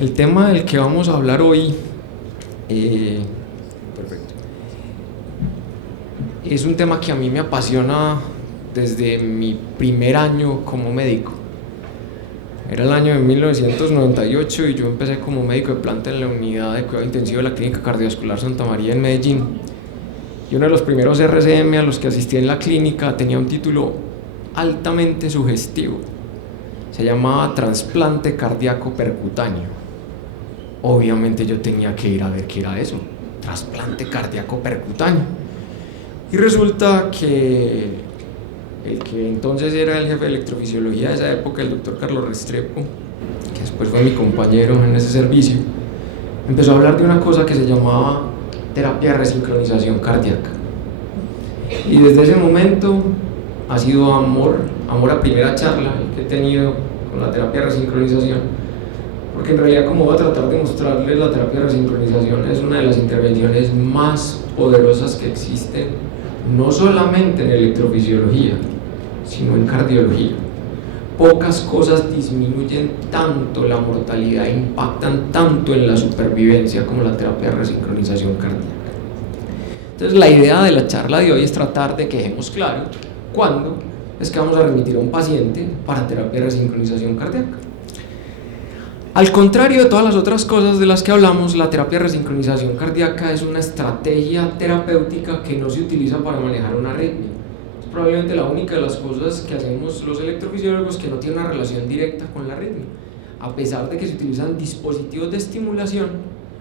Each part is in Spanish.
El tema del que vamos a hablar hoy perfecto, es un tema que a mí me apasiona desde mi primer año como médico. Era el año de 1998 y yo empecé como médico de planta en la unidad de cuidado intensivo de la Clínica Cardiovascular Santa María en Medellín. Y uno de los primeros RCM a los que asistí en la clínica tenía un título altamente sugestivo. Se llamaba trasplante cardíaco percutáneo. Obviamente yo tenía que ir a ver qué era eso, trasplante cardíaco percutáneo. Y resulta que el que entonces era el jefe de electrofisiología de esa época, el doctor Carlos Restrepo, que después fue mi compañero en ese servicio, empezó a hablar de una cosa que se llamaba terapia de resincronización cardíaca. Y desde ese momento ha sido amor a primera charla que he tenido con la terapia de resincronización, porque en realidad, como voy a tratar de mostrarles, la terapia de resincronización es una de las intervenciones más poderosas que existen, no solamente en electrofisiología, sino en cardiología. Pocas cosas disminuyen tanto la mortalidad, impactan tanto en la supervivencia como la terapia de resincronización cardíaca. Entonces, la idea de la charla de hoy es tratar de que dejemos claro cuándo es que vamos a remitir a un paciente para terapia de resincronización cardíaca. Al contrario de todas las otras cosas de las que hablamos, la terapia de resincronización cardíaca es una estrategia terapéutica que no se utiliza para manejar una arritmia. Es probablemente la única de las cosas que hacemos los electrofisiólogos que no tiene una relación directa con la arritmia. A pesar de que se utilizan dispositivos de estimulación,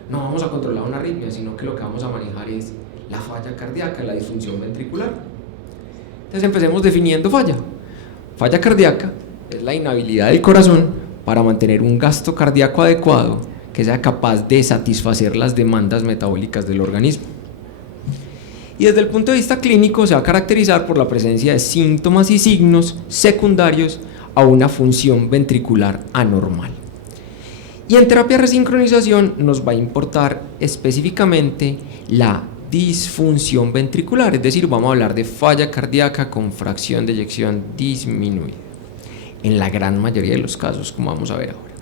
no vamos a controlar una arritmia, sino que lo que vamos a manejar es la falla cardíaca, la disfunción ventricular. Entonces empecemos definiendo falla. Falla cardíaca es la inhabilidad del corazón para mantener un gasto cardíaco adecuado que sea capaz de satisfacer las demandas metabólicas del organismo. Y desde el punto de vista clínico se va a caracterizar por la presencia de síntomas y signos secundarios a una función ventricular anormal. Y en terapia de resincronización nos va a importar específicamente la disfunción ventricular, es decir, vamos a hablar de falla cardíaca con fracción de eyección disminuida, en la gran mayoría de los casos, como vamos a ver ahora.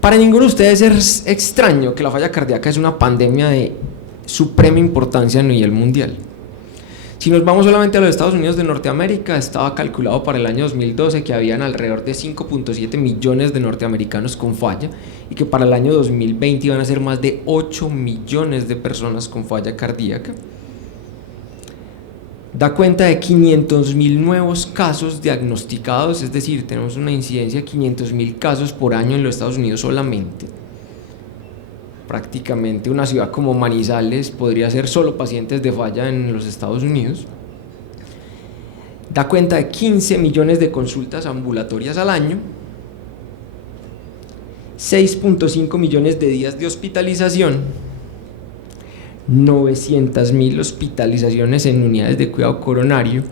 Para ninguno de ustedes es extraño que la falla cardíaca es una pandemia de suprema importancia a nivel mundial. Si nos vamos solamente a los Estados Unidos de Norteamérica, estaba calculado para el año 2012 que habían alrededor de 5.7 millones de norteamericanos con falla y que para el año 2020 iban a ser más de 8 millones de personas con falla cardíaca. Da cuenta de 500.000 nuevos casos diagnosticados, es decir, tenemos una incidencia de 500.000 casos por año en los Estados Unidos solamente. Prácticamente una ciudad como Manizales podría ser solo pacientes de falla en los Estados Unidos. Da cuenta de 15 millones de consultas ambulatorias al año, 6.5 millones de días de hospitalización, 900.000 hospitalizaciones en unidades de cuidado coronario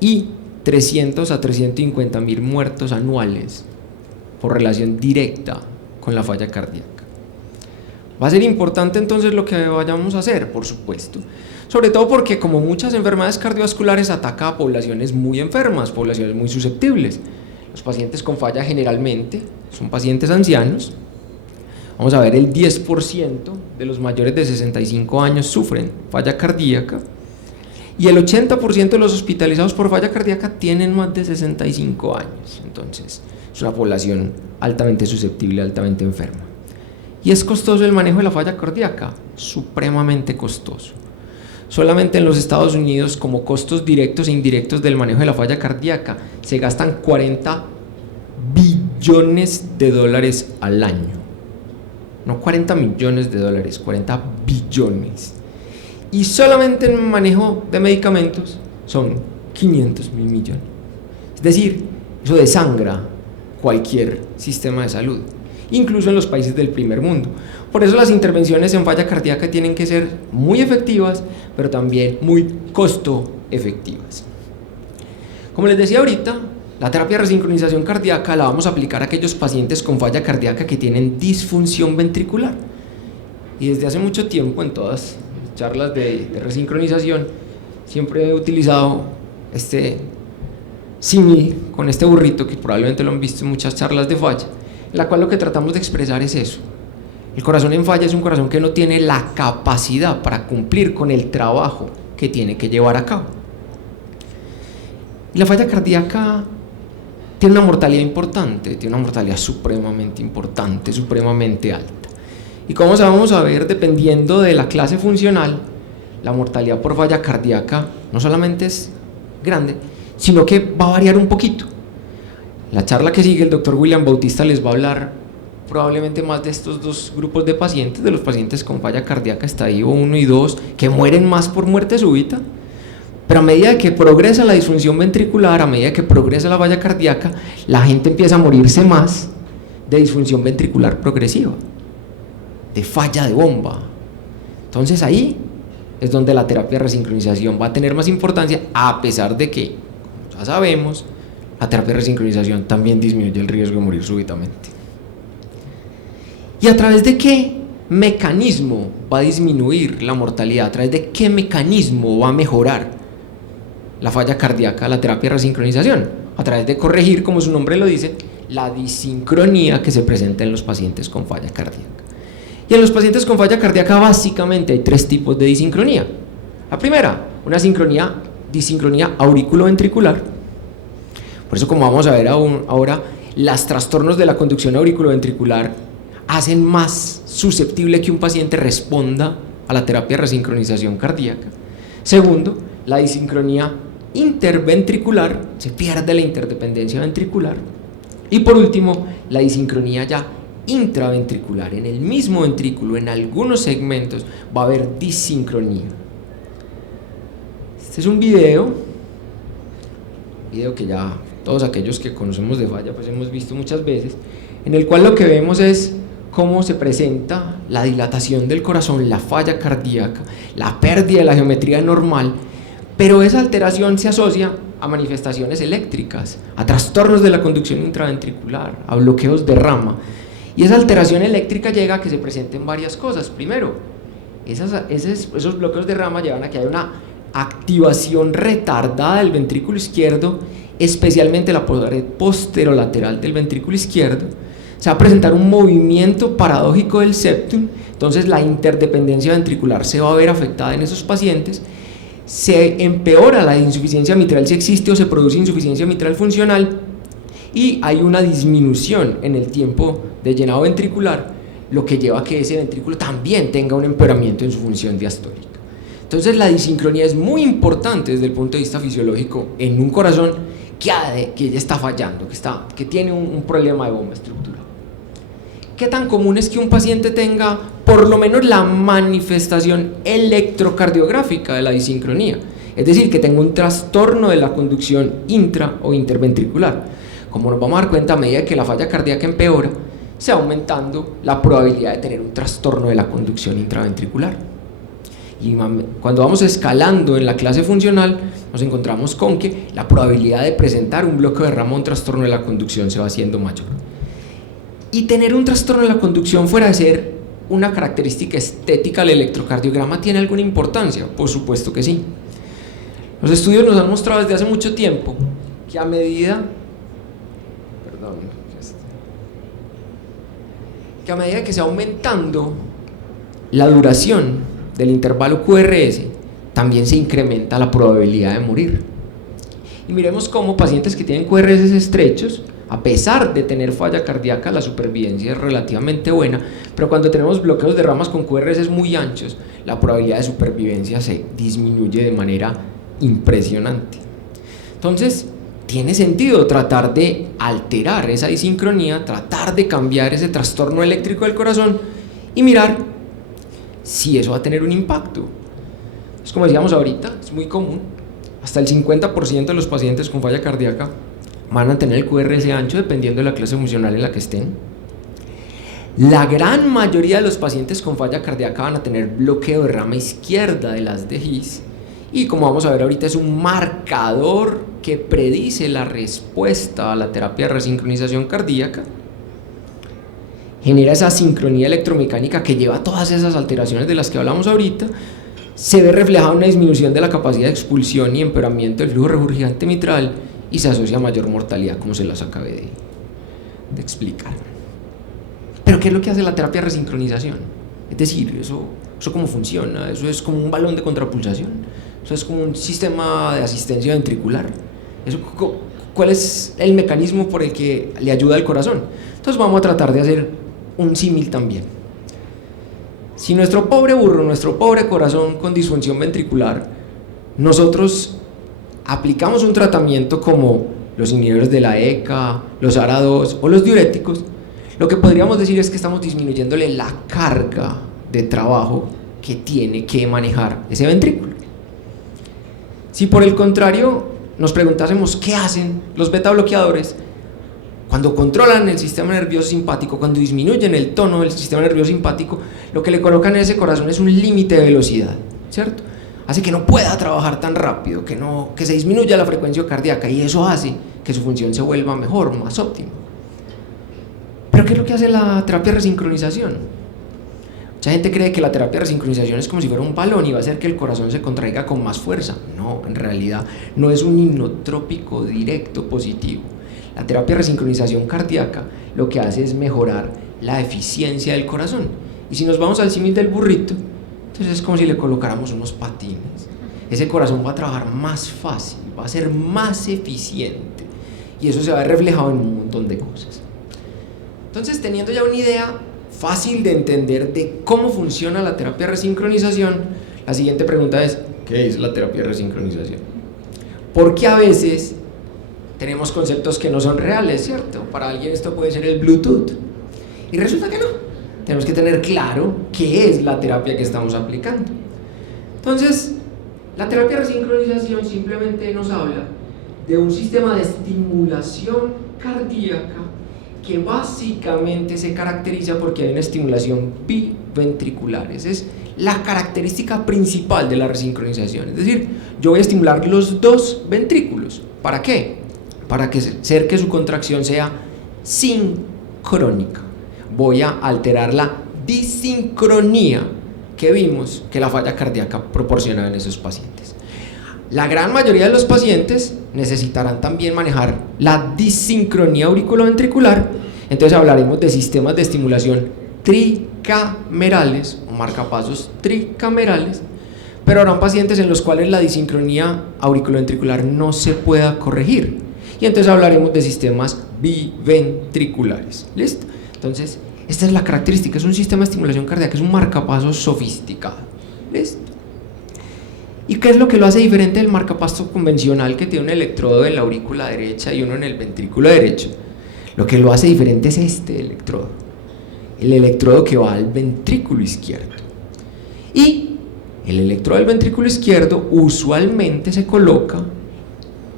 y 300 a 350.000 muertos anuales por relación directa con la falla cardíaca. Va a ser importante entonces lo que vayamos a hacer, por supuesto, sobre todo porque como muchas enfermedades cardiovasculares ataca a poblaciones muy enfermas, poblaciones muy susceptibles. Los pacientes con falla generalmente son pacientes ancianos. Vamos a ver, el 10% de los mayores de 65 años sufren falla cardíaca y el 80% de los hospitalizados por falla cardíaca tienen más de 65 años. Entonces, es una población altamente susceptible, altamente enferma. ¿Y es costoso el manejo de la falla cardíaca? Supremamente costoso. Solamente en los Estados Unidos, como costos directos e indirectos del manejo de la falla cardíaca, se gastan 40 billones de dólares al año. No 40 millones de dólares, 40 billones. Y solamente en manejo de medicamentos son 500.000 millones. Es decir, eso desangra cualquier sistema de salud, incluso en los países del primer mundo. Por eso las intervenciones en falla cardíaca tienen que ser muy efectivas, pero también muy costo efectivas. Como les decía ahorita, la terapia de resincronización cardíaca la vamos a aplicar a aquellos pacientes con falla cardíaca que tienen disfunción ventricular. Y desde hace mucho tiempo, en todas las charlas de resincronización, siempre he utilizado este símil con este burrito, que probablemente lo han visto en muchas charlas de falla, en la cual lo que tratamos de expresar es eso. El corazón en falla es un corazón que no tiene la capacidad para cumplir con el trabajo que tiene que llevar a cabo. Y la falla cardíaca tiene una mortalidad importante, tiene una mortalidad supremamente importante, supremamente alta. Y como vamos a ver, dependiendo de la clase funcional, la mortalidad por falla cardíaca no solamente es grande, sino que va a variar un poquito. La charla que sigue, el doctor William Bautista les va a hablar probablemente más de estos dos grupos de pacientes, de los pacientes con falla cardíaca estadio 1 y 2, que mueren más por muerte súbita, pero a medida que progresa la disfunción ventricular, a medida que progresa la falla cardíaca, la gente empieza a morirse más de disfunción ventricular progresiva, de falla de bomba. Entonces ahí es donde la terapia de resincronización va a tener más importancia, a pesar de que, ya sabemos, la terapia de resincronización también disminuye el riesgo de morir súbitamente. ¿Y a través de qué mecanismo va a disminuir la mortalidad? ¿A través de qué mecanismo va a mejorar la falla cardíaca, la terapia de resincronización? A través de corregir, como su nombre lo dice, la disincronía que se presenta en los pacientes con falla cardíaca. Y en los pacientes con falla cardíaca básicamente hay tres tipos de disincronía. La primera, una disincronía auriculoventricular. Por eso, como vamos a ver ahora, los trastornos de la conducción auriculoventricular hacen más susceptible que un paciente responda a la terapia de resincronización cardíaca. Segundo, la disincronía interventricular, se pierde la interdependencia ventricular. Y por último, la disincronía ya intraventricular, en el mismo ventrículo, en algunos segmentos va a haber disincronía. Este es un video que ya todos aquellos que conocemos de falla pues hemos visto muchas veces, en el cual lo que vemos es cómo se presenta la dilatación del corazón, la falla cardíaca, la pérdida de la geometría normal, pero esa alteración se asocia a manifestaciones eléctricas, a trastornos de la conducción intraventricular, a bloqueos de rama. Y esa alteración eléctrica llega a que se presenten varias cosas. Primero, esos bloqueos de rama llevan a que haya una activación retardada del ventrículo izquierdo, especialmente la pared posterolateral del ventrículo izquierdo. Se va a presentar un movimiento paradójico del septum, entonces la interdependencia ventricular se va a ver afectada en esos pacientes, se empeora la insuficiencia mitral si existe o se produce insuficiencia mitral funcional y hay una disminución en el tiempo de llenado ventricular, lo que lleva a que ese ventrículo también tenga un empeoramiento en su función diastólica. Entonces la disincronía es muy importante desde el punto de vista fisiológico en un corazón que ya está fallando, que tiene un problema de bomba estructural. ¿Qué tan común es que un paciente tenga por lo menos la manifestación electrocardiográfica de la disincronía? Es decir, que tenga un trastorno de la conducción intra o interventricular. Como nos vamos a dar cuenta, a medida que la falla cardíaca empeora, se va aumentando la probabilidad de tener un trastorno de la conducción intraventricular. Y cuando vamos escalando en la clase funcional, nos encontramos con que la probabilidad de presentar un bloqueo de rama o un trastorno de la conducción se va haciendo mayor. Y tener un trastorno de la conducción, fuera de ser una característica estética del electrocardiograma, ¿tiene alguna importancia? Por supuesto que sí. Los estudios nos han mostrado desde hace mucho tiempo que a medida que se va aumentando la duración del intervalo QRS, también se incrementa la probabilidad de morir. Y miremos cómo pacientes que tienen QRS estrechos, a pesar de tener falla cardíaca, la supervivencia es relativamente buena, pero cuando tenemos bloqueos de ramas con QRS muy anchos, la probabilidad de supervivencia se disminuye de manera impresionante. Entonces, tiene sentido tratar de alterar esa disincronía, tratar de cambiar ese trastorno eléctrico del corazón y mirar si eso va a tener un impacto. Es como decíamos ahorita, es muy común, hasta el 50% de los pacientes con falla cardíaca van a tener el QRS ancho dependiendo de la clase funcional en la que estén. La gran mayoría de los pacientes con falla cardíaca van a tener bloqueo de rama izquierda de las de His, y como vamos a ver ahorita es un marcador que predice la respuesta a la terapia de resincronización cardíaca. Genera esa sincronía electromecánica que lleva a todas esas alteraciones de las que hablamos ahorita. Se ve reflejada una disminución de la capacidad de expulsión y empeoramiento del flujo regurgitante mitral y se asocia a mayor mortalidad, como se las acabé de explicar. Pero ¿qué es lo que hace la terapia de resincronización? Es decir, eso cómo funciona, eso es como un balón de contrapulsación, eso es como un sistema de asistencia ventricular, eso, ¿cuál es el mecanismo por el que le ayuda al corazón? Entonces vamos a tratar de hacer un símil también. Si nuestro pobre burro, nuestro pobre corazón con disfunción ventricular, nosotros aplicamos un tratamiento como los inhibidores de la ECA, los ARA2 o los diuréticos, lo que podríamos decir es que estamos disminuyéndole la carga de trabajo que tiene que manejar ese ventrículo. Si por el contrario nos preguntásemos qué hacen los beta bloqueadores cuando controlan el sistema nervioso simpático, cuando disminuyen el tono del sistema nervioso simpático, lo que le colocan en ese corazón es un límite de velocidad, ¿cierto? Hace que no pueda trabajar tan rápido, que se disminuya la frecuencia cardíaca, y eso hace que su función se vuelva mejor, más óptima. ¿Pero qué es lo que hace la terapia de resincronización? Mucha gente cree que la terapia de resincronización es como si fuera un balón y va a hacer que el corazón se contraiga con más fuerza. No, en realidad no es un inotrópico directo positivo. La terapia de resincronización cardíaca lo que hace es mejorar la eficiencia del corazón. Y si nos vamos al símil del burrito, entonces es como si le colocáramos unos patines. Ese corazón va a trabajar más fácil, va a ser más eficiente, y eso se va a ver reflejado en un montón de cosas. Entonces, teniendo ya una idea fácil de entender de cómo funciona la terapia de resincronización, la siguiente pregunta es: ¿qué es la terapia de resincronización? Porque a veces tenemos conceptos que no son reales, ¿cierto? Para alguien esto puede ser el Bluetooth, y resulta que no. Tenemos que tener claro qué es la terapia que estamos aplicando. Entonces, la terapia de resincronización simplemente nos habla de un sistema de estimulación cardíaca que básicamente se caracteriza porque hay una estimulación biventricular. Esa es la característica principal de la resincronización. Es decir, yo voy a estimular los dos ventrículos. ¿Para qué? Para hacer que su contracción sea sincrónica. Voy a alterar la disincronía que vimos que la falla cardíaca proporciona en esos pacientes. La gran mayoría de los pacientes necesitarán también manejar la disincronía auriculoventricular. Entonces hablaremos de sistemas de estimulación tricamerales o marcapasos tricamerales, pero habrán pacientes en los cuales la disincronía auriculoventricular no se pueda corregir, y entonces hablaremos de sistemas biventriculares. ¿Listo? Entonces, esta es la característica, es un sistema de estimulación cardíaca, es un marcapasos sofisticado. ¿Listo? ¿Y qué es lo que lo hace diferente del marcapaso convencional, que tiene un electrodo en la aurícula derecha y uno en el ventrículo derecho? Lo que lo hace diferente es este electrodo, el electrodo que va al ventrículo izquierdo. Y el electrodo del ventrículo izquierdo usualmente se coloca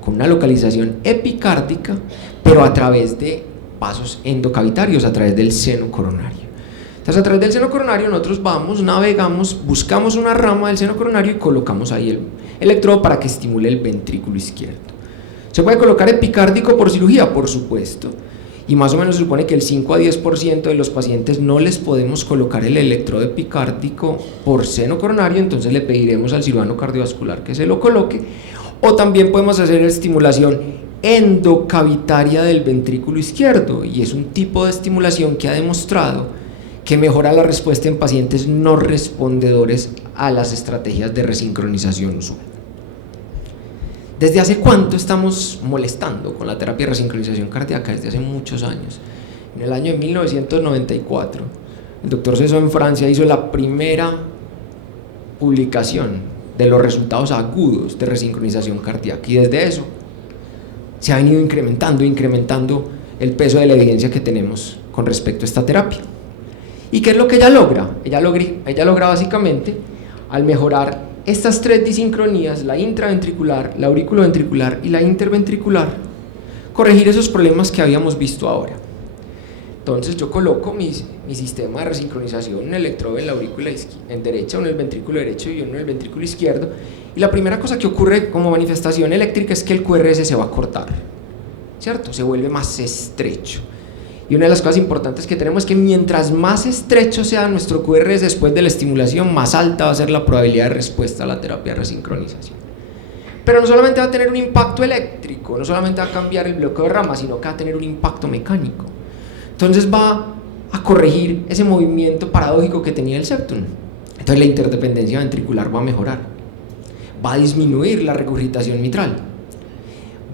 con una localización epicárdica, pero a través de vasos endocavitarios, a través del seno coronario. Entonces, a través del seno coronario nosotros vamos, navegamos, buscamos una rama del seno coronario y colocamos ahí el electrodo para que estimule el ventrículo izquierdo. ¿Se puede colocar epicárdico por cirugía? Por supuesto. Y más o menos se supone que el 5 a 10% de los pacientes no les podemos colocar el electrodo epicárdico por seno coronario, entonces le pediremos al cirujano cardiovascular que se lo coloque. O también podemos hacer estimulación endocavitaria del ventrículo izquierdo, y es un tipo de estimulación que ha demostrado que mejora la respuesta en pacientes no respondedores a las estrategias de resincronización usual. ¿Desde hace cuánto estamos molestando con la terapia de resincronización cardíaca? Desde hace muchos años. En el año de 1994, el doctor Cesó en Francia hizo la primera publicación de los resultados agudos de resincronización cardíaca, y desde eso se ha venido incrementando el peso de la evidencia que tenemos con respecto a esta terapia. ¿Y qué es lo que ella logra? Ella logra básicamente, al mejorar estas tres disincronías, la intraventricular, la auriculoventricular y la interventricular, corregir esos problemas que habíamos visto ahora. Entonces yo coloco mi sistema de resincronización, un electrodo en la aurícula en derecha, uno en el ventrículo derecho y uno en el ventrículo izquierdo, y la primera cosa que ocurre como manifestación eléctrica es que el QRS se va a cortar, ¿cierto? Se vuelve más estrecho. Y una de las cosas importantes que tenemos es que mientras más estrecho sea nuestro QRS después de la estimulación, más alta va a ser la probabilidad de respuesta a la terapia de resincronización. Pero no solamente va a tener un impacto eléctrico, no solamente va a cambiar el bloqueo de ramas, sino que va a tener un impacto mecánico. Entonces va a corregir ese movimiento paradójico que tenía el septum. Entonces la interdependencia ventricular va a mejorar, va a disminuir la regurgitación mitral,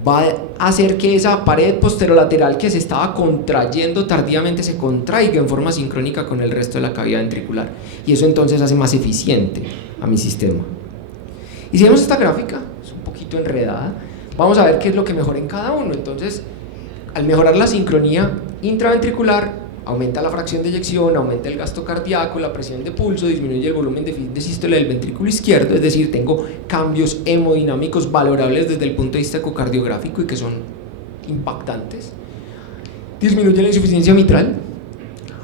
va a hacer que esa pared posterolateral que se estaba contrayendo tardíamente se contraiga en forma sincrónica con el resto de la cavidad ventricular, y eso entonces hace más eficiente a mi sistema. Y si vemos esta gráfica, es un poquito enredada, vamos a ver qué es lo que mejora en cada uno. Entonces, al mejorar la sincronía intraventricular, aumenta la fracción de eyección, aumenta el gasto cardíaco, la presión de pulso, disminuye el volumen de sístole del ventrículo izquierdo, es decir, tengo cambios hemodinámicos valorables desde el punto de vista ecocardiográfico y que son impactantes. Disminuye la insuficiencia mitral.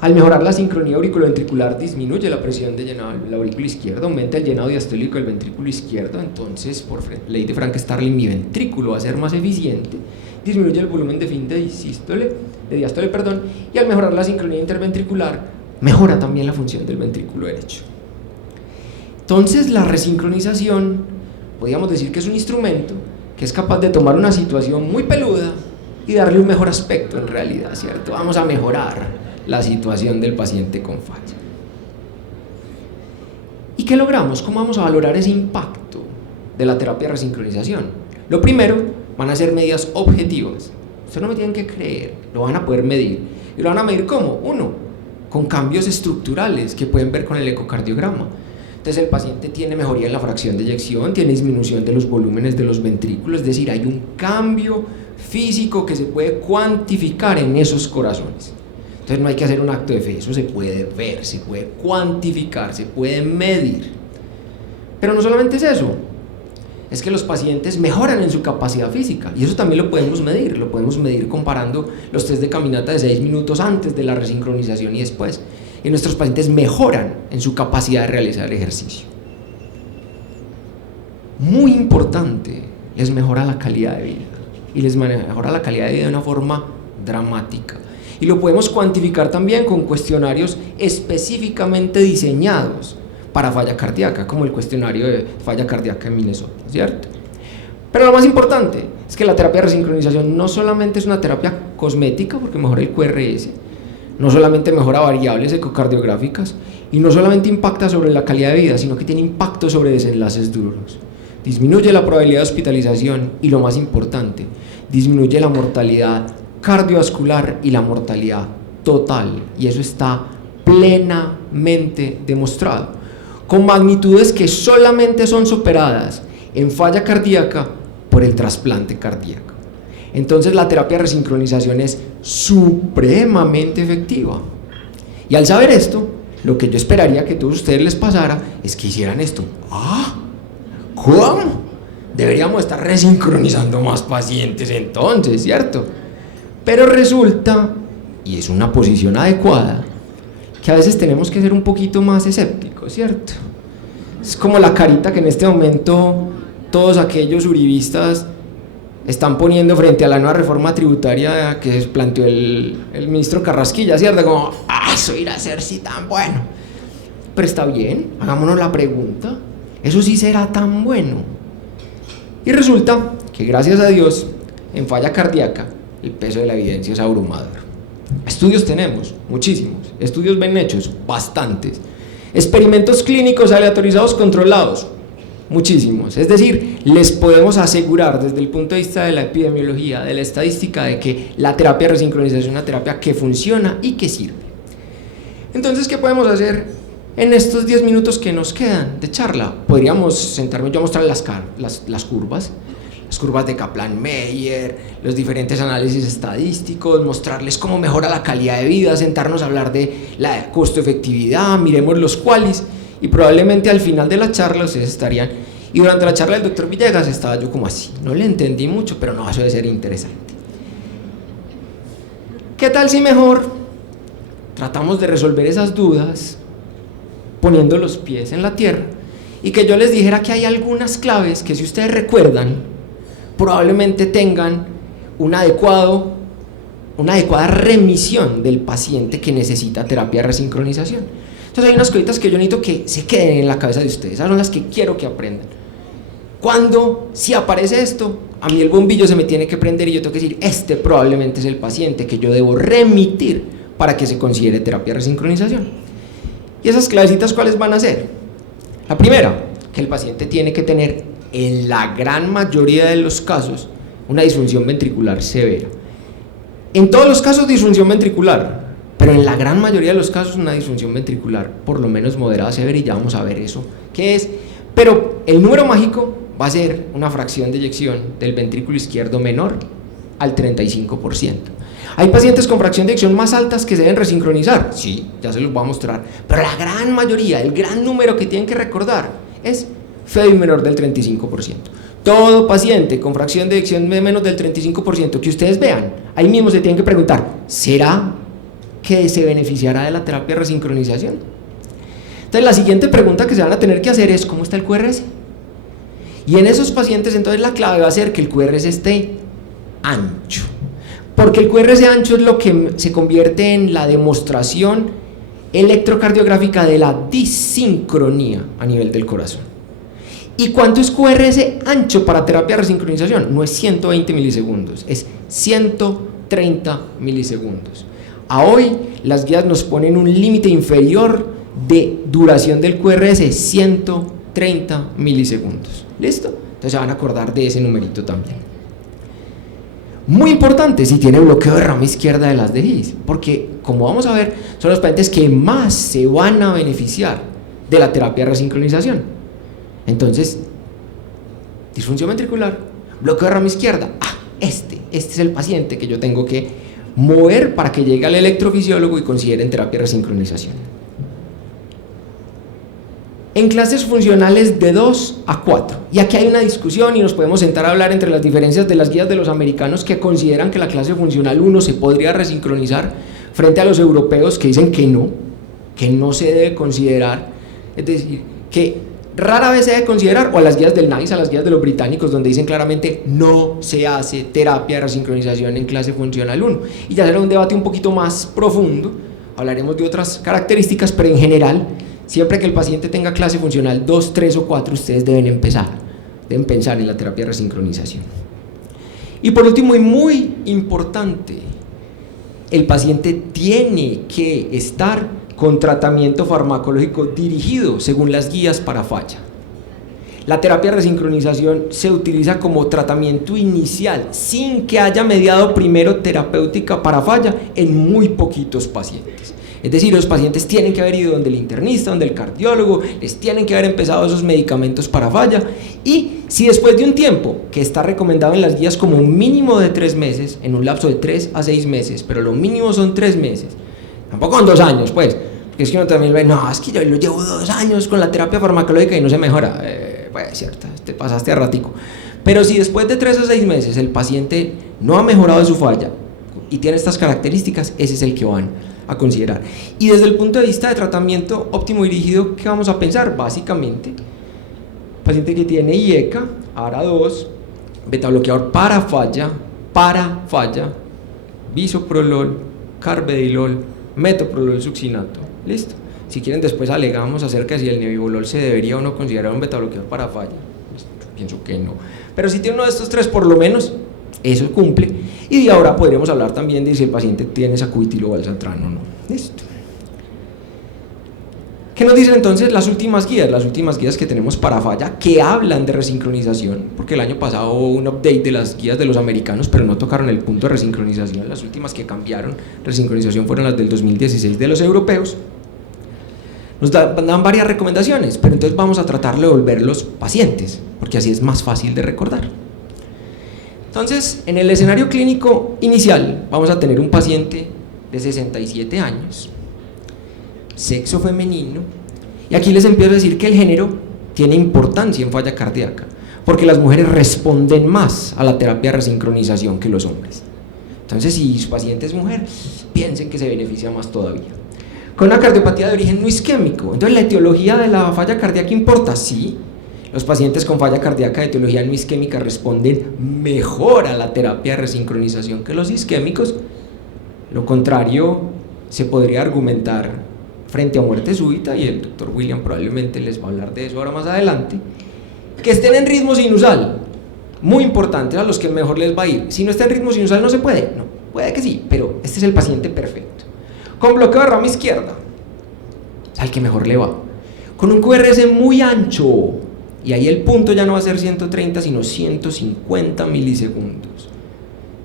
Al mejorar la sincronía auriculoventricular, disminuye la presión de llenado del aurículo izquierdo, aumenta el llenado diastólico del ventrículo izquierdo. Entonces, por ley de Frank-Starling, mi ventrículo va a ser más eficiente. Disminuye el volumen de diástole, y al mejorar la sincronía interventricular, mejora también la función del ventrículo derecho. Entonces, la resincronización, podríamos decir que es un instrumento que es capaz de tomar una situación muy peluda y darle un mejor aspecto en realidad, ¿cierto? Vamos a mejorar la situación del paciente con falla. ¿Y qué logramos? ¿Cómo vamos a valorar ese impacto de la terapia de resincronización? Lo primero, van a ser medidas objetivas. Ustedes no me tienen que creer, lo van a poder medir. ¿Y lo van a medir cómo? Uno, con cambios estructurales que pueden ver con el ecocardiograma. Entonces el paciente tiene mejoría en la fracción de eyección, tiene disminución de los volúmenes de los ventrículos, es decir, hay un cambio físico que se puede cuantificar en esos corazones. Entonces no hay que hacer un acto de fe, eso se puede ver, se puede cuantificar, se puede medir. Pero no solamente es eso, es que los pacientes mejoran en su capacidad física, y eso también lo podemos medir comparando los test de caminata de 6 minutos antes de la resincronización y después. Y nuestros pacientes mejoran en su capacidad de realizar el ejercicio. Muy importante, les mejora la calidad de vida, y les mejora la calidad de vida de una forma dramática. Y lo podemos cuantificar también con cuestionarios específicamente diseñados para falla cardíaca, como el cuestionario de falla cardíaca en Minnesota, ¿cierto? Pero lo más importante es que la terapia de resincronización no solamente es una terapia cosmética, porque mejora el QRS, no solamente mejora variables ecocardiográficas, y no solamente impacta sobre la calidad de vida, sino que tiene impacto sobre desenlaces duros. Disminuye la probabilidad de hospitalización y, lo más importante, disminuye la mortalidad cardiovascular y la mortalidad total, y eso está plenamente demostrado, con magnitudes que solamente son superadas en falla cardíaca por el trasplante cardíaco. Entonces la terapia de resincronización es supremamente efectiva, y al saber esto, lo que yo esperaría que a todos ustedes les pasara es que hicieran esto. ¿Cómo? Deberíamos estar resincronizando más pacientes entonces, ¿cierto? Pero resulta, y es una posición adecuada, que a veces tenemos que ser un poquito más escépticos, ¿cierto? Es como la carita que en este momento todos aquellos uribistas están poniendo frente a la nueva reforma tributaria que planteó el ministro Carrasquilla, ¿cierto? Como, eso irá a ser sí tan bueno. Pero está bien, hagámonos la pregunta, ¿eso sí será tan bueno? Y resulta que, gracias a Dios, en falla cardíaca, el peso de la evidencia es abrumador. Estudios tenemos, muchísimos. Estudios bien hechos, bastantes. Experimentos clínicos aleatorizados controlados, muchísimos. Es decir, les podemos asegurar desde el punto de vista de la epidemiología, de la estadística, de que la terapia de resincronización es una terapia que funciona y que sirve. Entonces, ¿qué podemos hacer en estos 10 minutos que nos quedan de charla? Podríamos sentarme yo a mostrar las curvas de Kaplan-Meier, los diferentes análisis estadísticos, mostrarles cómo mejora la calidad de vida, sentarnos a hablar de la costo-efectividad, miremos los qualis, y probablemente al final de la charla ustedes estarían, y durante la charla del doctor Villegas estaba yo como así, no le entendí mucho, pero no, eso debe ser interesante. ¿Qué tal si mejor tratamos de resolver esas dudas poniendo los pies en la tierra, y que yo les dijera que hay algunas claves que, si ustedes recuerdan, probablemente tengan una adecuada remisión del paciente que necesita terapia de resincronización? Entonces hay unas cositas que yo necesito que se queden en la cabeza de ustedes, esas son las que quiero que aprendan. Si aparece esto, a mí el bombillo se me tiene que prender y yo tengo que decir, este probablemente es el paciente que yo debo remitir para que se considere terapia de resincronización. ¿Y esas clavecitas cuáles van a ser? La primera, que el paciente tiene que tener, en la gran mayoría de los casos, una disfunción ventricular severa. En todos los casos disfunción ventricular, pero en la gran mayoría de los casos una disfunción ventricular por lo menos moderada severa, y ya vamos a ver eso qué es. Pero el número mágico va a ser una fracción de eyección del ventrículo izquierdo menor al 35%. ¿Hay pacientes con fracción de eyección más altas que se deben resincronizar? Sí, ya se los voy a mostrar, pero la gran mayoría, el gran número que tienen que recordar es FEBI menor del 35%. Todo paciente con fracción de eyección de menos del 35% que ustedes vean, ahí mismo se tienen que preguntar, ¿será que se beneficiará de la terapia de resincronización? Entonces la siguiente pregunta que se van a tener que hacer es, ¿cómo está el QRS? Y en esos pacientes entonces la clave va a ser que el QRS esté ancho, porque el QRS ancho es lo que se convierte en la demostración electrocardiográfica de la disincronía a nivel del corazón. ¿Y cuánto es QRS ancho para terapia de resincronización? No es 120 milisegundos, es 130 milisegundos. A hoy las guías nos ponen un límite inferior de duración del QRS, 130 milisegundos. ¿Listo? Entonces se van a acordar de ese numerito también. Muy importante si tiene bloqueo de rama izquierda de las DGIs, porque como vamos a ver, son los pacientes que más se van a beneficiar de la terapia de resincronización. Entonces, disfunción ventricular, bloqueo de rama izquierda, este es el paciente que yo tengo que mover para que llegue al electrofisiólogo y consideren terapia de resincronización. En clases funcionales de 2 a 4, y aquí hay una discusión y nos podemos sentar a hablar entre las diferencias de las guías de los americanos que consideran que la clase funcional 1 se podría resincronizar frente a los europeos que dicen que no se debe considerar, es decir, que rara vez se debe considerar, o a las guías del NICE, a las guías de los británicos, donde dicen claramente no se hace terapia de resincronización en clase funcional 1. Y ya será un debate un poquito más profundo, hablaremos de otras características, pero en general, siempre que el paciente tenga clase funcional 2, 3 o 4, ustedes deben pensar en la terapia de resincronización. Y por último, y muy importante, el paciente tiene que estar con tratamiento farmacológico dirigido según las guías para falla. La terapia de resincronización se utiliza como tratamiento inicial sin que haya mediado primero terapéutica para falla en muy poquitos pacientes. Es decir, los pacientes tienen que haber ido donde el internista, donde el cardiólogo, les tienen que haber empezado esos medicamentos para falla, y si después de un tiempo, que está recomendado en las guías como un mínimo de 3 meses, en un lapso de 3 a 6 meses, pero lo mínimo son 3 meses, tampoco en 2 años, pues, porque es que uno también ve, no, es que yo lo llevo 2 años con la terapia farmacológica y no se mejora. Pues es cierto, te pasaste a ratico. Pero si después de 3 a 6 meses el paciente no ha mejorado de su falla y tiene estas características, ese es el que van a considerar. Y desde el punto de vista de tratamiento óptimo dirigido, ¿qué vamos a pensar? Básicamente, paciente que tiene IECA, ARA2, beta bloqueador para falla, bisoprolol, carvedilol, metoprolol succinato. ¿Listo? Si quieren después alegamos acerca de si el nebivolol se debería o no considerar un beta bloqueador para falla. Yo pienso que no. Pero si tiene uno de estos 3 por lo menos, eso cumple. Y de ahora podríamos hablar también de si el paciente tiene sacubitril o valsartán o no. ¿Listo? ¿Qué nos dicen entonces las últimas guías? Las últimas guías que tenemos para falla que hablan de resincronización, porque el año pasado hubo un update de las guías de los americanos, pero no tocaron el punto de resincronización. Las últimas que cambiaron resincronización fueron las del 2016 de los europeos. Nos dan varias recomendaciones, pero entonces vamos a tratar de volver los pacientes, porque así es más fácil de recordar. Entonces, en el escenario clínico inicial, vamos a tener un paciente de 67 años, sexo femenino, y aquí les empiezo a decir que el género tiene importancia en falla cardíaca, porque las mujeres responden más a la terapia de resincronización que los hombres. Entonces, si su paciente es mujer, piensen que se beneficia más todavía. Con una cardiopatía de origen no isquémico, entonces la etiología de la falla cardíaca importa, sí. Los pacientes con falla cardíaca de etiología no isquémica responden mejor a la terapia de resincronización que los isquémicos. Lo contrario se podría argumentar frente a muerte súbita, y el doctor William probablemente les va a hablar de eso ahora más adelante. Que estén en ritmo sinusal, muy importante, a los que mejor les va a ir. Si no está en ritmo sinusal no se puede, no, puede que sí, pero este es el paciente perfecto. Con bloqueo de rama izquierda, es al que mejor le va. Con un QRS muy ancho, y ahí el punto ya no va a ser 130 sino 150 milisegundos.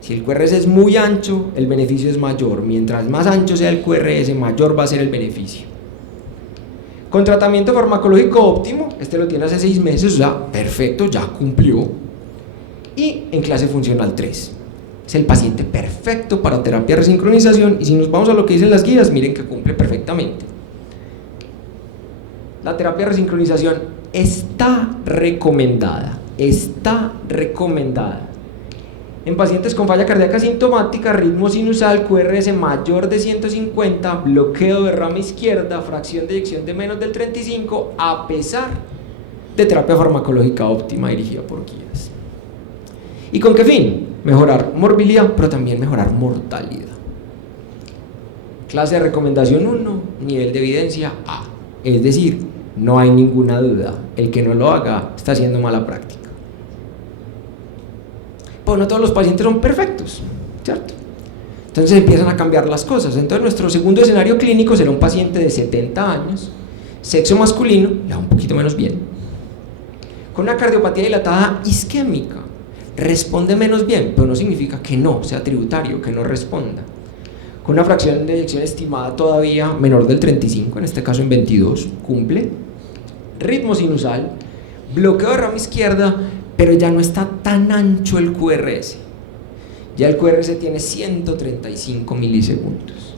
Si el QRS es muy ancho, el beneficio es mayor. Mientras más ancho sea el QRS, mayor va a ser el beneficio. Con tratamiento farmacológico óptimo, este lo tiene hace 6 meses, o sea, perfecto, ya cumplió. Y en clase funcional 3. Es el paciente perfecto para terapia de resincronización, y si nos vamos a lo que dicen las guías, miren que cumple perfectamente. La terapia de resincronización está recomendada en pacientes con falla cardíaca sintomática, ritmo sinusal, QRS mayor de 150, bloqueo de rama izquierda, fracción de eyección de menos del 35, a pesar de terapia farmacológica óptima dirigida por guías. ¿Y con qué fin? Mejorar morbilidad, pero también mejorar mortalidad. Clase de recomendación 1, nivel de evidencia A. Es decir, no hay ninguna duda, el que no lo haga está haciendo mala práctica. Pues no todos los pacientes son perfectos, ¿cierto? Entonces empiezan a cambiar las cosas. Entonces nuestro segundo escenario clínico será un paciente de 70 años, sexo masculino, ya un poquito menos bien, con una cardiopatía dilatada isquémica. Responde menos bien, pero no significa que no sea tributario, que no responda. Con una fracción de eyección estimada todavía menor del 35, en este caso en 22, cumple. Ritmo sinusal, bloqueo de rama izquierda, pero ya no está tan ancho el QRS. Ya el QRS tiene 135 milisegundos.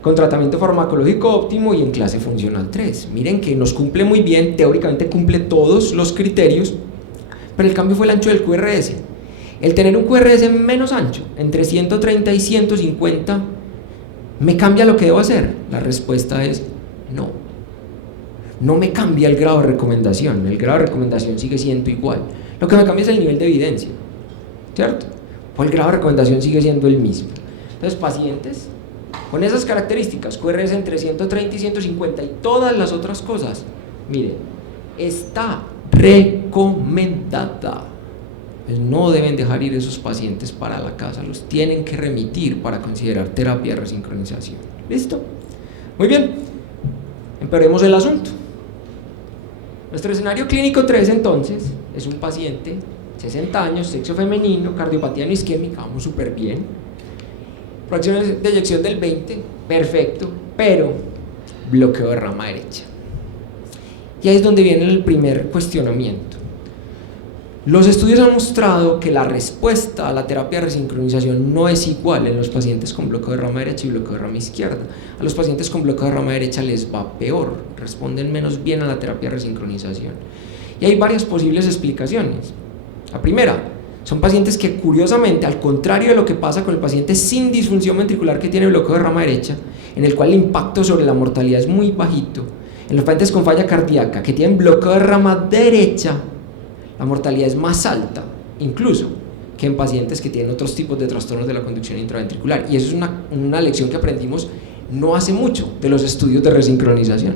Con tratamiento farmacológico óptimo y en clase funcional 3. Miren que nos cumple muy bien, teóricamente cumple todos los criterios, pero el cambio fue el ancho del QRS. El tener un QRS menos ancho, entre 130 y 150, ¿me cambia lo que debo hacer? La respuesta es no. No me cambia el grado de recomendación, el grado de recomendación sigue siendo igual. Lo que me cambia es el nivel de evidencia, ¿cierto? Pues el grado de recomendación sigue siendo el mismo. Entonces, pacientes con esas características, QRS entre 130 y 150 y todas las otras cosas, miren, está recomendada. No deben dejar ir esos pacientes para la casa, los tienen que remitir para considerar terapia de resincronización. ¿Listo? Muy bien, empeoremos el asunto. Nuestro escenario clínico 3 entonces es un paciente, 60 años, sexo femenino, cardiopatía no isquémica, vamos súper bien. Fracciones de eyección del 20, perfecto, pero bloqueo de rama derecha. Y ahí es donde viene el primer cuestionamiento. Los estudios han mostrado que la respuesta a la terapia de resincronización no es igual en los pacientes con bloqueo de rama derecha y bloqueo de rama izquierda. A los pacientes con bloqueo de rama derecha les va peor, responden menos bien a la terapia de resincronización. Y hay varias posibles explicaciones. La primera, son pacientes que curiosamente, al contrario de lo que pasa con el paciente sin disfunción ventricular que tiene bloqueo de rama derecha, en el cual el impacto sobre la mortalidad es muy bajito, en los pacientes con falla cardíaca que tienen bloqueo de rama derecha, la mortalidad es más alta, incluso, que en pacientes que tienen otros tipos de trastornos de la conducción intraventricular. Y eso es una lección que aprendimos no hace mucho de los estudios de resincronización.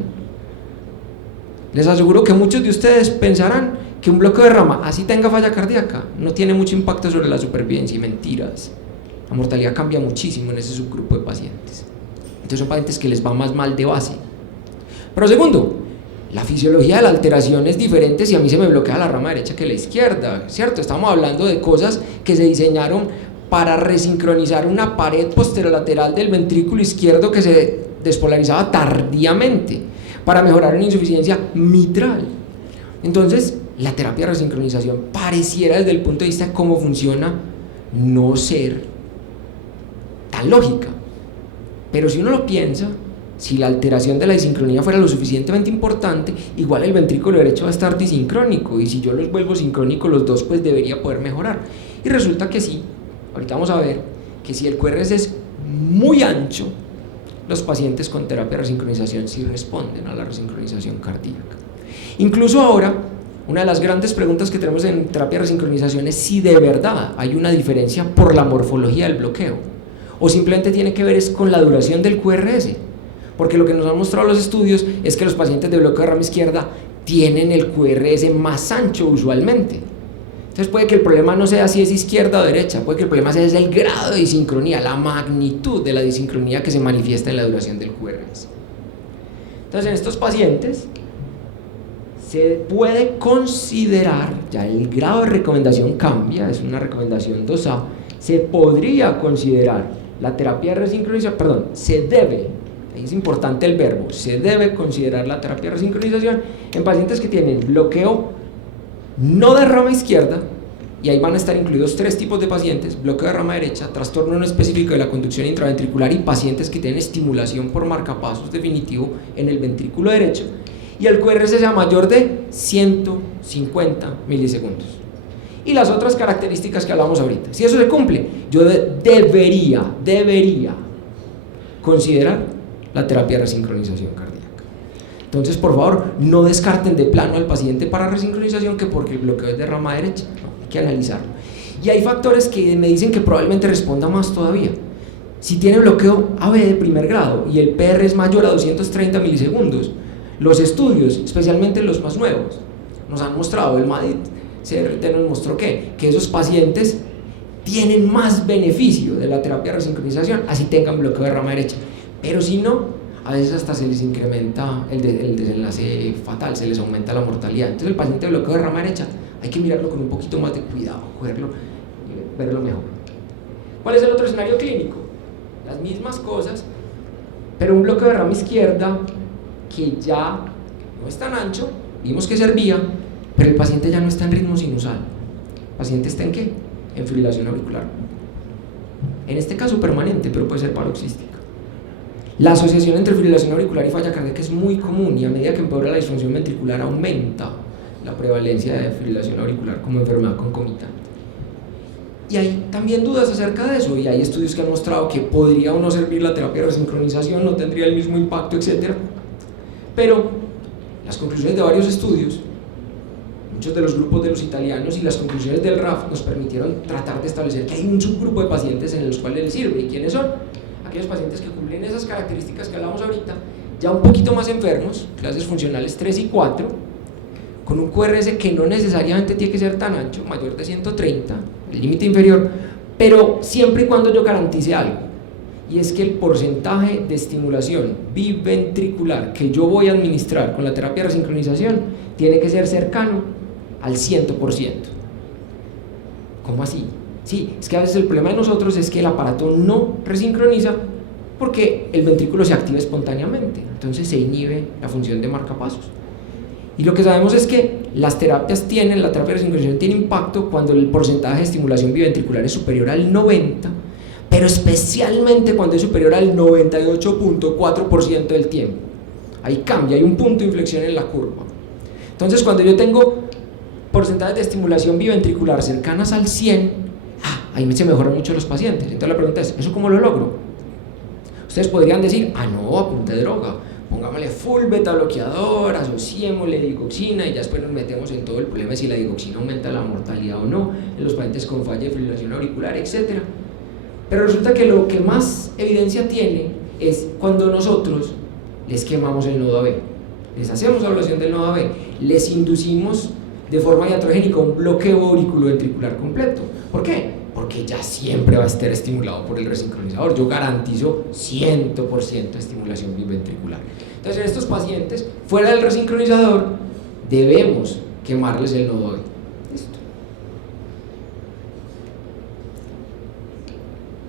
Les aseguro que muchos de ustedes pensarán que un bloqueo de rama, así tenga falla cardíaca, no tiene mucho impacto sobre la supervivencia, y mentiras. La mortalidad cambia muchísimo en ese subgrupo de pacientes. Entonces son pacientes que les va más mal de base. Pero segundo, la fisiología de la alteración es diferente si a mí se me bloquea la rama derecha que la izquierda, ¿cierto? Estamos hablando de cosas que se diseñaron para resincronizar una pared posterolateral del ventrículo izquierdo que se despolarizaba tardíamente, para mejorar una insuficiencia mitral. Entonces, la terapia de resincronización pareciera desde el punto de vista de cómo funciona no ser tan lógica. Pero si uno lo piensa, si la alteración de la disincronía fuera lo suficientemente importante, igual el ventrículo derecho va a estar disincrónico, y si yo los vuelvo sincrónicos los dos, pues debería poder mejorar. Y resulta que sí. Ahorita vamos a ver que si el QRS es muy ancho, los pacientes con terapia de resincronización sí responden a la resincronización cardíaca. Incluso ahora, una de las grandes preguntas que tenemos en terapia de resincronización es si de verdad hay una diferencia por la morfología del bloqueo, o simplemente tiene que ver es con la duración del QRS. Porque lo que nos han mostrado los estudios es que los pacientes de bloqueo de rama izquierda tienen el QRS más ancho usualmente. Entonces puede que el problema no sea si es izquierda o derecha, puede que el problema sea el grado de disincronía, la magnitud de la disincronía que se manifiesta en la duración del QRS. Entonces en estos pacientes se puede considerar, ya el grado de recomendación cambia, es una recomendación 2A, se podría considerar la terapia de resincronización, perdón, se debe, ahí es importante el verbo, se debe considerar la terapia de resincronización en pacientes que tienen bloqueo no de rama izquierda, y ahí van a estar incluidos 3 tipos de pacientes: bloqueo de rama derecha, trastorno no específico de la conducción intraventricular y pacientes que tienen estimulación por marcapasos definitivo en el ventrículo derecho, y el QRS sea mayor de 150 milisegundos. Y las otras características que hablamos ahorita. Si eso se cumple, yo debería considerar la terapia de resincronización cardíaca. Entonces, por favor, no descarten de plano al paciente para resincronización que porque el bloqueo es de rama derecha. No, hay que analizarlo. Y hay factores que me dicen que probablemente responda más todavía. Si tiene bloqueo AB de primer grado y el PR es mayor a 230 milisegundos, los estudios, especialmente los más nuevos, nos han mostrado, el MADIT CRT nos mostró que esos pacientes tienen más beneficio de la terapia de resincronización, así tengan bloqueo de rama derecha. Pero si no, a veces hasta se les incrementa el desenlace fatal, se les aumenta la mortalidad. Entonces el paciente de bloqueo de rama derecha hay que mirarlo con un poquito más de cuidado, cogerlo y verlo mejor. ¿Cuál es el otro escenario clínico? Las mismas cosas, pero un bloqueo de rama izquierda que ya no es tan ancho, vimos que servía, pero el paciente ya no está en ritmo sinusal. ¿El paciente está en qué? En fibrilación auricular. En este caso permanente, pero puede ser paroxística. La asociación entre fibrilación auricular y falla cardíaca es muy común, y a medida que empeora la disfunción ventricular aumenta la prevalencia de fibrilación auricular como enfermedad concomitante. Y hay también dudas acerca de eso, y hay estudios que han mostrado que podría o no servir la terapia de resincronización, no tendría el mismo impacto, etc. Pero las conclusiones de varios estudios, muchos de los grupos de los italianos y las conclusiones del RAF nos permitieron tratar de establecer que hay un subgrupo de pacientes en los cuales les sirve. ¿Y quiénes son? Aquellos pacientes que cumplen esas características que hablamos ahorita, ya un poquito más enfermos, clases funcionales 3 y 4, con un QRS que no necesariamente tiene que ser tan ancho, mayor de 130, el límite inferior, pero siempre y cuando yo garantice algo, y es que el porcentaje de estimulación biventricular que yo voy a administrar con la terapia de resincronización tiene que ser cercano al 100%. ¿Cómo así? Sí, es que a veces el problema de nosotros es que el aparato no resincroniza porque el ventrículo se activa espontáneamente, entonces se inhibe la función de marcapasos. Y lo que sabemos es que las terapias tienen, la terapia de resincronización tiene impacto cuando el porcentaje de estimulación biventricular es superior al 90%, pero especialmente cuando es superior al 98.4% del tiempo. Ahí cambia, hay un punto de inflexión en la curva. Entonces, cuando yo tengo porcentajes de estimulación biventricular cercanas al 100%, ahí se mejoran mucho los pacientes. Entonces la pregunta es, ¿eso cómo lo logro? Ustedes podrían decir, no, apunte droga, pongámosle full beta bloqueador, asociémosle digoxina y ya después nos metemos en todo el problema de si la digoxina aumenta la mortalidad o no en los pacientes con falla de fibrilación auricular, etc. Pero resulta que lo que más evidencia tiene es cuando nosotros les quemamos el nodo AB, les hacemos ablación del nodo AB, les inducimos de forma iatrogénica un bloqueo auriculoventricular completo. ¿Por qué? Porque ya siempre va a estar estimulado por el resincronizador. Yo garantizo 100% de estimulación biventricular. Entonces, en estos pacientes, fuera del resincronizador, debemos quemarles el nodo AB. Listo.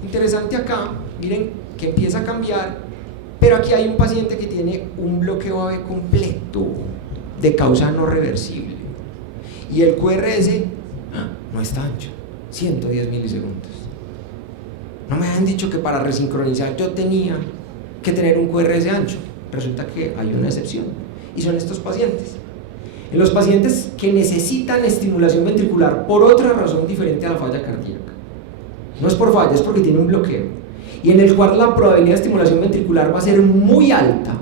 Interesante acá, miren que empieza a cambiar, pero aquí hay un paciente que tiene un bloqueo AB completo de causa no reversible. Y el QRS no está ancho, 110 milisegundos. No me han dicho que para resincronizar yo tenía que tener un QRS ancho. Resulta que hay una excepción, y son estos pacientes. En los pacientes que necesitan estimulación ventricular por otra razón diferente a la falla cardíaca. No es por falla, es porque tiene un bloqueo. Y en el cual la probabilidad de estimulación ventricular va a ser muy alta,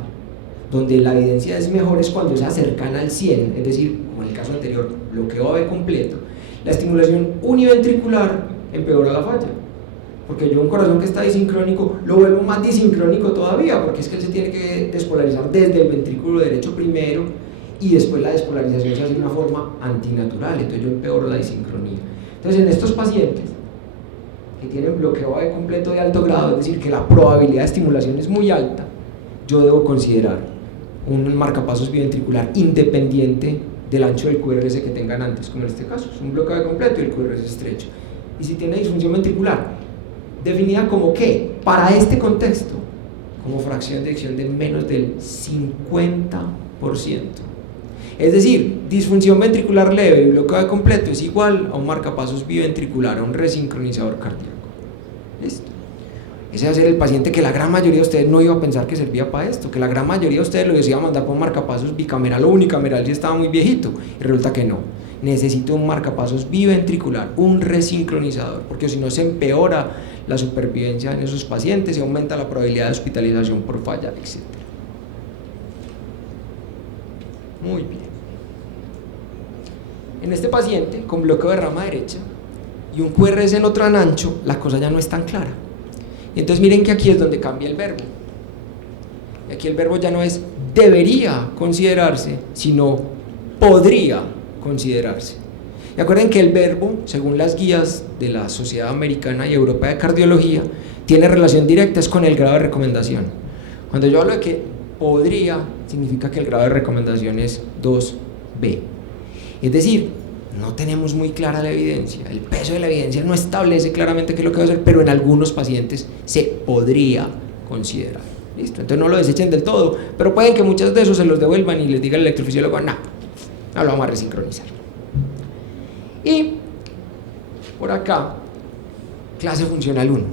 donde la evidencia es mejor es cuando sea cercana al 100, es decir, como en el caso anterior, bloqueo AB completo. La estimulación univentricular empeora la falla, porque yo un corazón que está disincrónico lo vuelvo más disincrónico todavía, porque es que él se tiene que despolarizar desde el ventrículo derecho primero y después la despolarización se hace de una forma antinatural, entonces yo empeoro la disincronía. Entonces en estos pacientes que tienen bloqueo AV completo de alto grado, es decir, que la probabilidad de estimulación es muy alta, yo debo considerar un marcapasos biventricular independiente del ancho del QRS que tengan antes, como en este caso, es un bloqueo AV completo y el QRS estrecho. Y si tiene disfunción ventricular, definida como ¿qué? Para este contexto, como fracción de eyección de menos del 50%. Es decir, disfunción ventricular leve y bloqueo AV completo es igual a un marcapasos biventricular, a un resincronizador cardíaco. ¿Listo? Ese va a ser el paciente que la gran mayoría de ustedes no iba a pensar que servía para esto, que la gran mayoría de ustedes lo decía mandar para un marcapasos bicameral o unicameral si estaba muy viejito, y resulta que no. Necesito un marcapasos biventricular, un resincronizador, porque si no se empeora la supervivencia en esos pacientes y aumenta la probabilidad de hospitalización por falla, etc. Muy bien. En este paciente con bloqueo de rama derecha y un QRS en otro ancho, la cosa ya no es tan clara. Y entonces miren que aquí es donde cambia el verbo. Y aquí el verbo ya no es debería considerarse, sino podría considerarse. Y acuerden que el verbo, según las guías de la Sociedad Americana y Europea de Cardiología, tiene relación directa con el grado de recomendación. Cuando yo hablo de que podría, significa que el grado de recomendación es 2B. Es decir, no tenemos muy clara la evidencia, el peso de la evidencia no establece claramente qué es lo que va a hacer, pero en algunos pacientes se podría considerar. ¿Listo? Entonces no lo desechen del todo, pero pueden que muchos de esos se los devuelvan y les diga el electrofisiólogo, no lo vamos a resincronizar. Y por acá, clase funcional 1.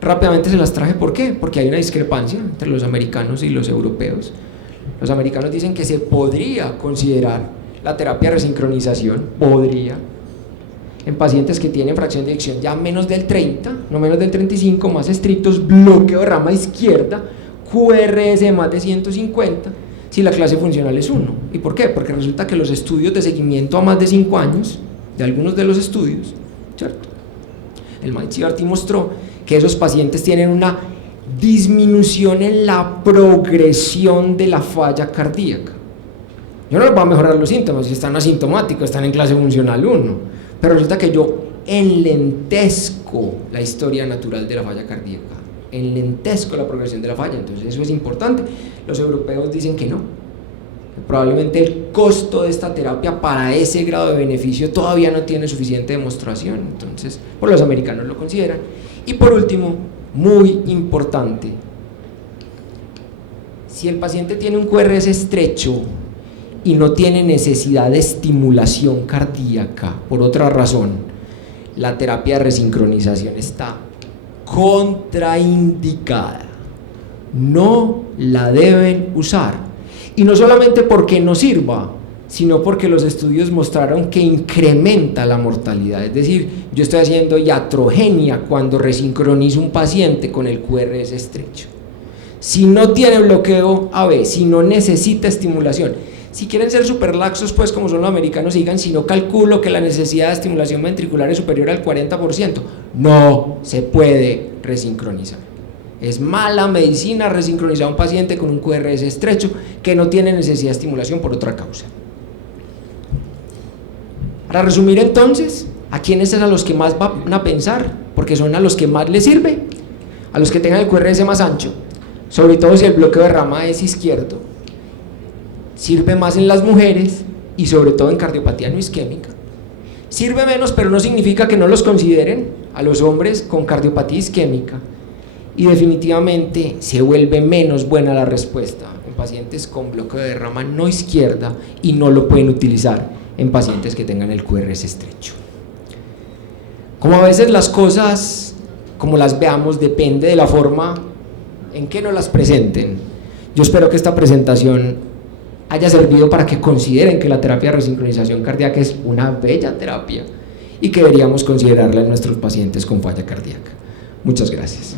Rápidamente se las traje, ¿por qué? Porque hay una discrepancia entre los americanos y los europeos. Los americanos dicen que se podría considerar la terapia de resincronización, podría, en pacientes que tienen fracción de eyección ya menos del 30, no menos del 35, más estrictos, bloqueo de rama izquierda, QRS de más de 150, si la clase funcional es 1. ¿Y por qué? Porque resulta que los estudios de seguimiento a más de 5 años, de algunos de los estudios, ¿cierto? El MIT-CRT mostró que esos pacientes tienen una disminución en la progresión de la falla cardíaca. Yo no les voy a mejorar los síntomas, si están asintomáticos, están en clase funcional 1, pero resulta que yo enlentezco la historia natural de la falla cardíaca, enlentezco la progresión de la falla, entonces eso es importante. Los europeos dicen que no, que probablemente el costo de esta terapia para ese grado de beneficio todavía no tiene suficiente demostración, entonces por los americanos lo consideran. Y por último, muy importante, si el paciente tiene un QRS estrecho y no tiene necesidad de estimulación cardíaca por otra razón, la terapia de resincronización está contraindicada, no la deben usar, y no solamente porque no sirva, sino porque los estudios mostraron que incrementa la mortalidad. Es decir, yo estoy haciendo iatrogenia cuando resincronizo un paciente con el QRS estrecho. Si no tiene bloqueo AV, si no necesita estimulación, si quieren ser super laxos, pues como son los americanos, digan, si no calculo que la necesidad de estimulación ventricular es superior al 40%, no se puede resincronizar. Es mala medicina resincronizar a un paciente con un QRS estrecho que no tiene necesidad de estimulación por otra causa. Para resumir entonces, ¿a quiénes es a los que más van a pensar? Porque son a los que más les sirve, a los que tengan el QRS más ancho, sobre todo si el bloqueo de rama es izquierdo. Sirve más en las mujeres y sobre todo en cardiopatía no isquémica. Sirve menos, pero no significa que no los consideren a los hombres con cardiopatía isquémica. Y definitivamente se vuelve menos buena la respuesta en pacientes con bloqueo de rama no izquierda y no lo pueden utilizar en pacientes que tengan el QRS estrecho. Como a veces las cosas, como las veamos, depende de la forma en que nos las presenten. Yo espero que esta presentación haya servido para que consideren que la terapia de resincronización cardíaca es una bella terapia y que deberíamos considerarla en nuestros pacientes con falla cardíaca. Muchas gracias.